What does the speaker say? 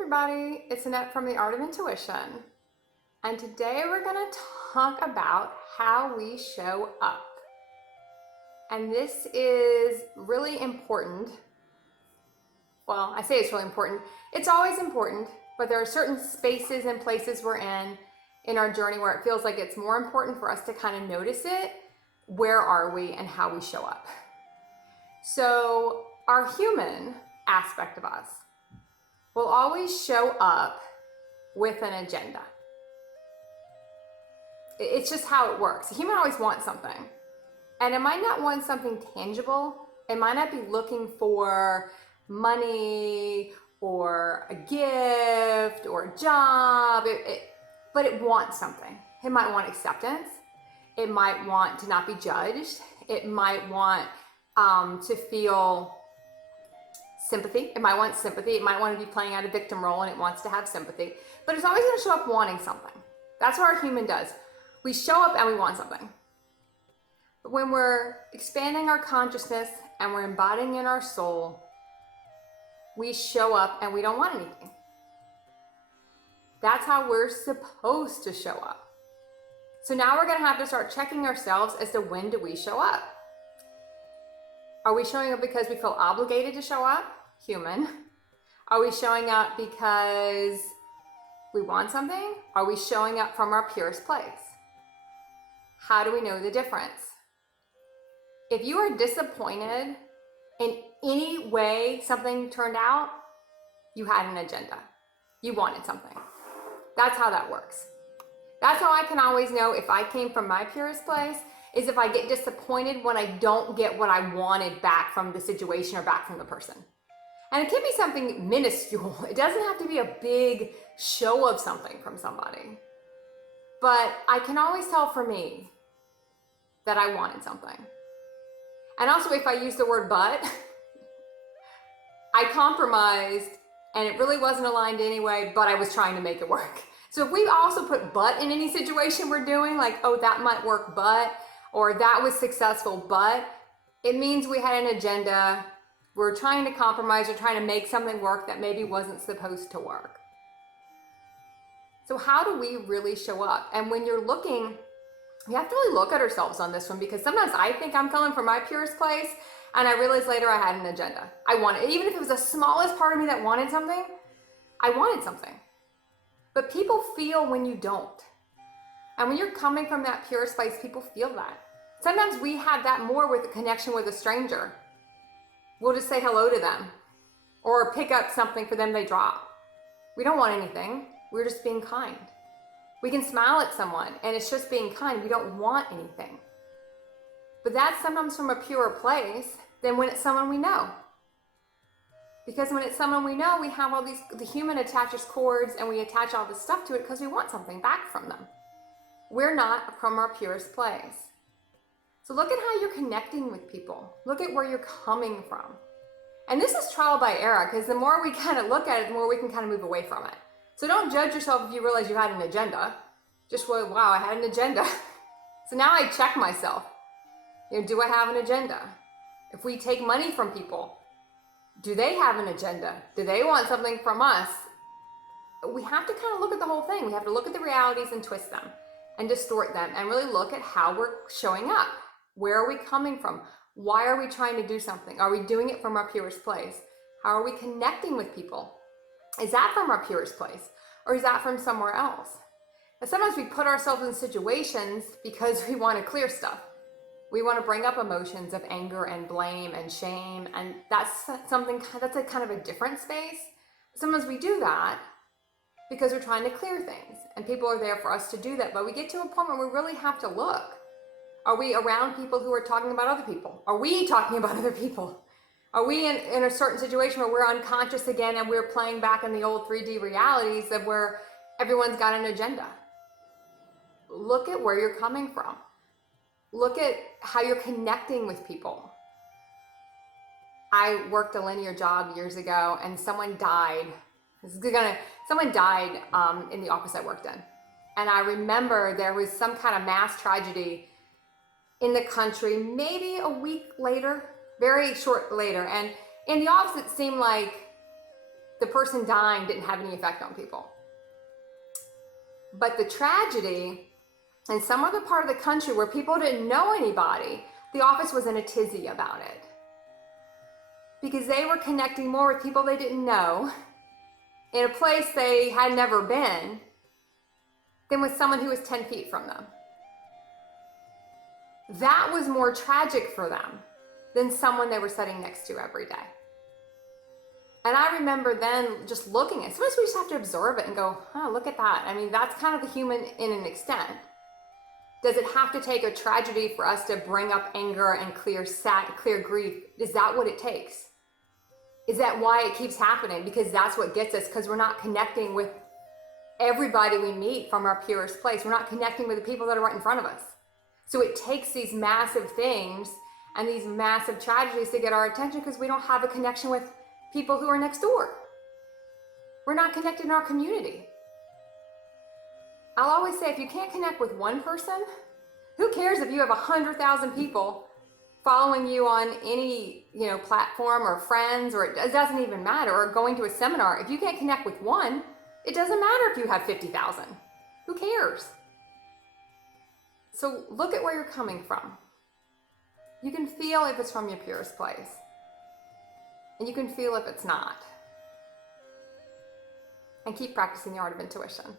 everybody, it's Annette from The Art of Intuition, and today we're going to talk about how we show up. And this is really important. Well, I say it's really important. It's always important, but there are certain spaces and places we're in our journey where it feels like it's more important for us to kind of notice it. Where are we and how we show up? So our human aspect of us will always show up with an agenda. It's just how it works. The human always wants something. And it might not want something tangible. It might not be looking for money or a gift or a job, but it wants something. It might want acceptance. It might want to not be judged. It might want to feel sympathy. It might want sympathy. It might want to be playing out a victim role and it wants to have sympathy. But it's always going to show up wanting something. That's what our human does. We show up and we want something. But when we're expanding our consciousness and we're embodying in our soul, we show up and we don't want anything. That's how we're supposed to show up. So now we're going to have to start checking ourselves as to when do we show up. Are we showing up because we feel obligated to show up? Human. Are we showing up because we want something? Are we showing up from our purest place? How do we know the difference? If you are disappointed in any way something turned out, you had an agenda. You wanted something. That's how that works. That's how I can always know if I came from my purest place, is if I get disappointed when I don't get what I wanted back from the situation or back from the person. And it can be something minuscule. It doesn't have to be a big show of something from somebody. But I can always tell for me that I wanted something. And also if I use the word but, I compromised and it really wasn't aligned anyway, but I was trying to make it work. So if we also put but in any situation we're doing, like, oh, that might work, but, or that was successful, but, it means we had an agenda. We're trying to compromise or trying to make something work that maybe wasn't supposed to work. So how do we really show up? And when you're looking, you have to really look at ourselves on this one, because sometimes I think I'm coming from my purest place and I realize later I had an agenda. I wanted, even if it was the smallest part of me that wanted something, I wanted something. But people feel when you don't. And when you're coming from that purest place, people feel that. Sometimes we have that more with a connection with a stranger. We'll just say hello to them or pick up something for them they drop. We don't want anything. We're just being kind. We can smile at someone and it's just being kind. We don't want anything. But that's sometimes from a purer place than when it's someone we know. Because when it's someone we know, we have all these, the human attaches cords and we attach all this stuff to it because we want something back from them. We're not from our purest place. So look at how you're connecting with people. Look at where you're coming from. And this is trial by error, because the more we kind of look at it, the more we can kind of move away from it. So don't judge yourself if you realize you had an agenda. Just, well, wow, I had an agenda. So now I check myself. Do I have an agenda? If we take money from people, do they have an agenda? Do they want something from us? We have to kind of look at the whole thing. We have to look at the realities and twist them and distort them and really look at how we're showing up. Where are we coming from? Why are we trying to do something? Are we doing it from our purest place? How are we connecting with people? Is that from our purest place or is that from somewhere else? And sometimes we put ourselves in situations because we want to clear stuff. We want to bring up emotions of anger and blame and shame, and that's something, that's a kind of a different space. Sometimes we do that because we're trying to clear things and people are there for us to do that, but we get to a point where we really have to look. Are we around people who are talking about other people? Are we talking about other people? Are we in a certain situation where we're unconscious again and we're playing back in the old 3D realities of where everyone's got an agenda? Look at where you're coming from. Look at how you're connecting with people. I worked a linear job years ago and someone died. Someone died in the office I worked in. And I remember there was some kind of mass tragedy in the country, maybe a week later, very short later. And in the office, it seemed like the person dying didn't have any effect on people. But the tragedy in some other part of the country where people didn't know anybody, the office was in a tizzy about it. Because they were connecting more with people they didn't know in a place they had never been than with someone who was 10 feet from them. That was more tragic for them than someone they were sitting next to every day. And I remember then just looking at it. Sometimes we just have to observe it and go, oh, look at that. I mean, that's kind of the human in an extent. Does it have to take a tragedy for us to bring up anger and clear grief? Is that what it takes? Is that why it keeps happening? Because that's what gets us, because we're not connecting with everybody we meet from our purest place. We're not connecting with the people that are right in front of us. So it takes these massive things and these massive tragedies to get our attention because we don't have a connection with people who are next door. We're not connected in our community. I'll always say, if you can't connect with one person, who cares if you have 100,000 people following you on any, platform or friends, or it doesn't even matter, or going to a seminar. If you can't connect with one, it doesn't matter if you have 50,000. Who cares? So look at where you're coming from. You can feel if it's from your purest place. And you can feel if it's not. And keep practicing the art of intuition.